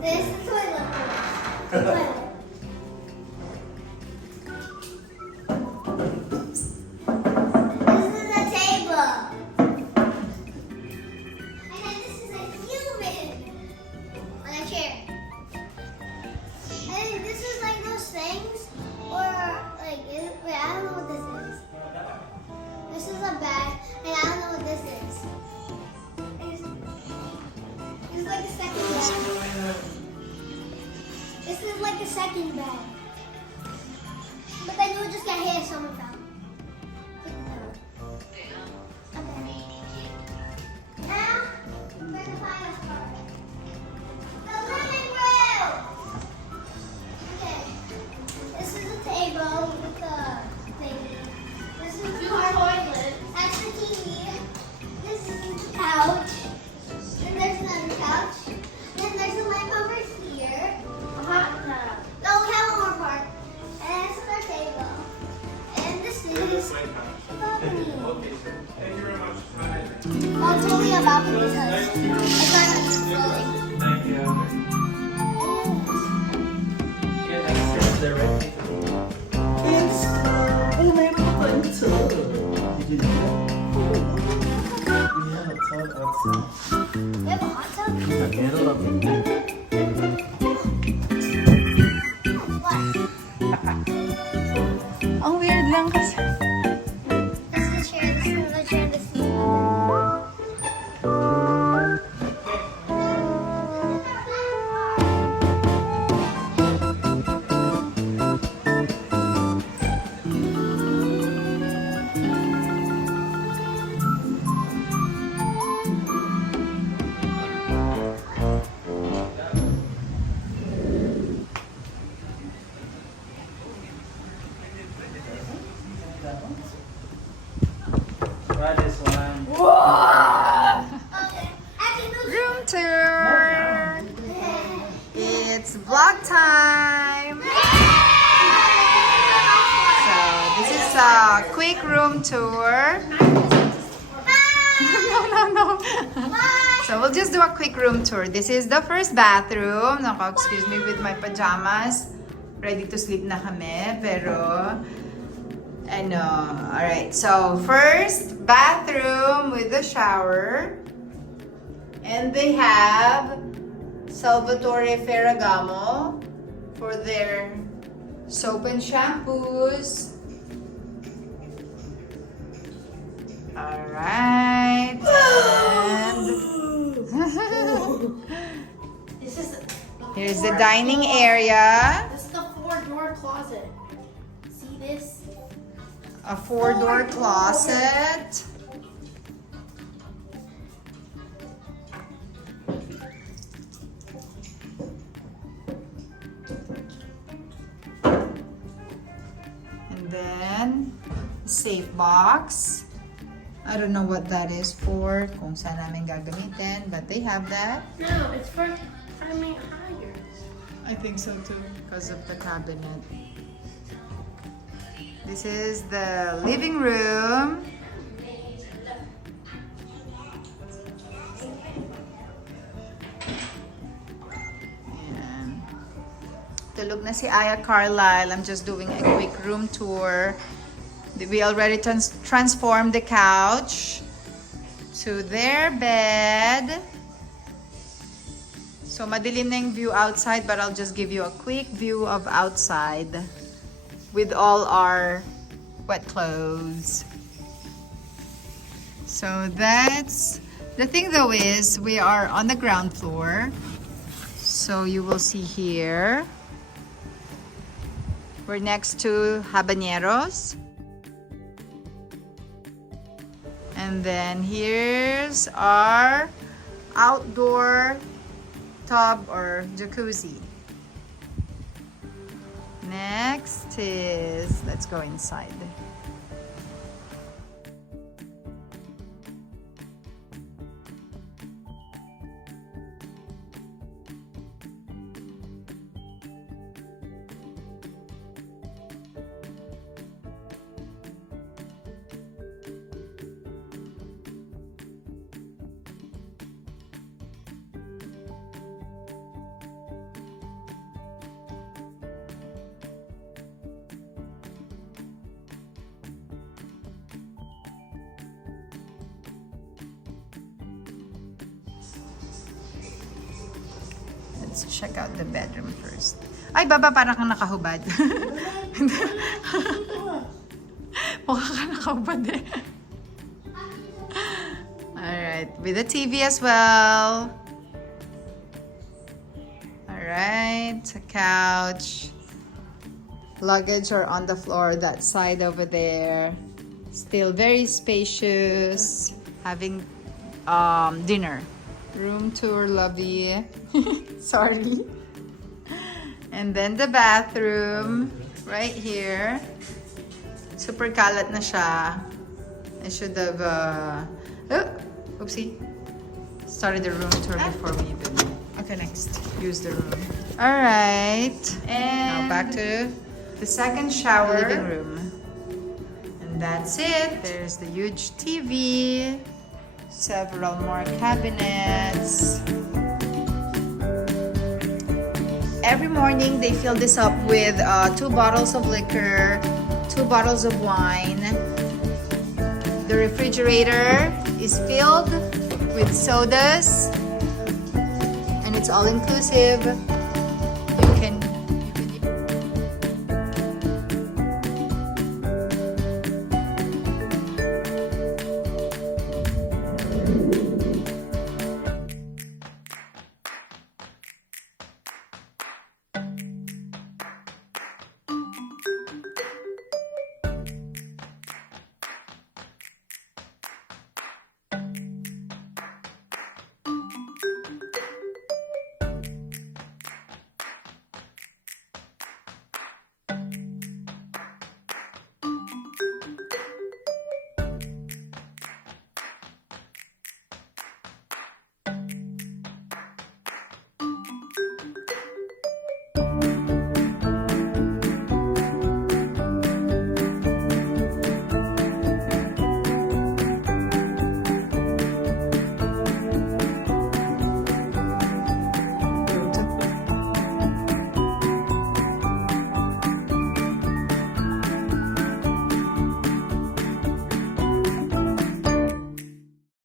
This is toilet. Toilet. This is a table. And then this is a human on a chair. And this is like those things, or like, wait, I don't know what this is. This is a bag, and I don't know what this is. It's like a second bag. This is like a second bag. But then you'll just get hit if someone fell. Okay. Now, we're going to find a part. The living room! Okay. This is a table with a thing. This is the toilet. That's the TV. This is the couch. And there's another couch. Then there's a lamp over here. A hot tub. No, we have one more part. And this is our table. And this is a balcony. Thank you very much. Well, it's only a balcony because it's not exploding. Thank you. Get access directly to the It's oh, mayroon pa ba ito? Did you know that? We have a tub outside. We have a hot tub? Meron lang hindi. What? Ang weird lang kasi. This is the chair, this is the chair, this is the Try this one. Okay. Actually, no. Room tour! It's vlog time! So, this is a quick room tour. No. So, we'll just do a quick room tour. This is the first bathroom. Nako, excuse me with my pajamas. Ready to sleep na kami. Pero, ano, alright. So, first bathroom with the shower. And they have Salvatore Ferragamo for their soap and shampoos. Alright. And This is here's the dining area. This is the 4-door closet. See this? A 4-door closet. And then, safe box. I don't know what that is for, kung saan namin gagamitin, but they have that. No, it's for climbing higher. I think so too, because of the cabinet. This is the living room. Ayan. Tulog na si Aya Carlisle. I'm just doing a quick room tour. We already transformed the couch to their bed. So, madilim na yung view outside, but I'll just give you a quick view of outside with all our wet clothes. So, that's... The thing though is, we are on the ground floor. So, you will see here. We're next to Habaneros. And then here's our outdoor tub or jacuzzi. Next is, let's go inside. Let's check out the bedroom first. Ay, baba, parang kang nakahubad. Mukha ka nakahubad eh. Alright, with the TV as well. Alright, a couch. Luggage are on the floor, that side over there. Still very spacious. Having dinner. Room tour lobby. Sorry. And then the bathroom right here. Super kalat na siya. I should have oopsie. Started the room tour before we even. Okay, next. Use the room. Alright. And now back to the second shower. Living room. And that's it. There's the huge TV. Several more cabinets. Every morning they fill this up with 2 bottles of liquor, 2 bottles of wine. The refrigerator is filled with sodas, and it's all inclusive.